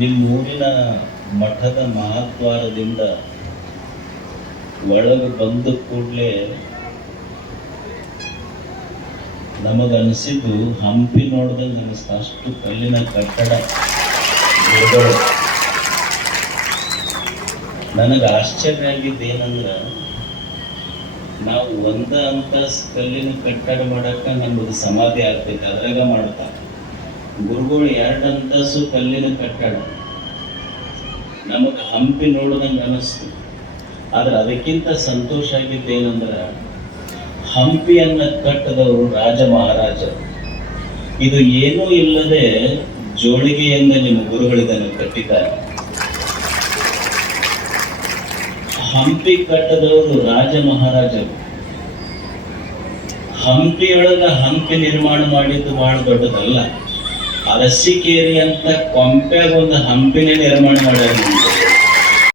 ನಿಮ್ಮೂರಿನ ಮಠದ ಮಹಾದ್ವಾರದಿಂದ ಒಳಗೆ ಬಂದ ಕೂಡಲೇ ನಮಗನಿಸಿದ್ದು ಹಂಪಿ ನೋಡಿದಂಗೆ ಅನಿಸ್ತು. ಅಷ್ಟು ಕಲ್ಲಿನ ಕಟ್ಟಡ. ನನಗೆ ಆಶ್ಚರ್ಯ ಆಗಿದ್ದು ಏನಂದ್ರೆ, ನಾವು ಒಂದ ಅಂತಸ್ ಕಲ್ಲಿನ ಕಟ್ಟಡ ಮಾಡಕ್ಕ ನಮ್ಮದು ಸಮಾಧಿ ಆಗ್ತೈತೆ, ಅದ್ರಾಗ ಮಾಡ್ತಾರೆ. ಗುರುಗಳು 2 ಅಂತಸ್ತು ಕಲ್ಲಿನ ಕಟ್ಟಡ. ನಮಗೆ ಹಂಪಿ ನೋಡಿದಂಗೆ ಅನಿಸ್ತು. ಆದ್ರೆ ಅದಕ್ಕಿಂತ ಸಂತೋಷ ಆಗಿದ್ದೇನೆಂದ್ರೆ, ಹಂಪಿಯನ್ನ ಕಟ್ಟದವರು ರಾಜ ಮಹಾರಾಜರು. ಇದು ಏನೂ ಇಲ್ಲದೆ ಜೋಳಿಗೆಯಿಂದ ನಿಮ್ಮ ಗುರುಗಳಿದನ್ನು ಕಟ್ಟಿದ್ದಾರೆ. ಹಂಪಿ ಕಟ್ಟದವರು ರಾಜ ಮಹಾರಾಜರು. ಹಂಪಿಯೊಳಗ ಹಂಪಿ ನಿರ್ಮಾಣ ಮಾಡಿದ್ದು ಬಹಳ ದೊಡ್ಡದಲ್ಲ. ಅರಸಿಕೇರಿ ಅಂತ ಕೊಂಪ್ಯಾಗ ಒಂದು ಹಂಪಿನೇ ನಿರ್ಮಾಣ ಮಾಡ್ಯಾರ.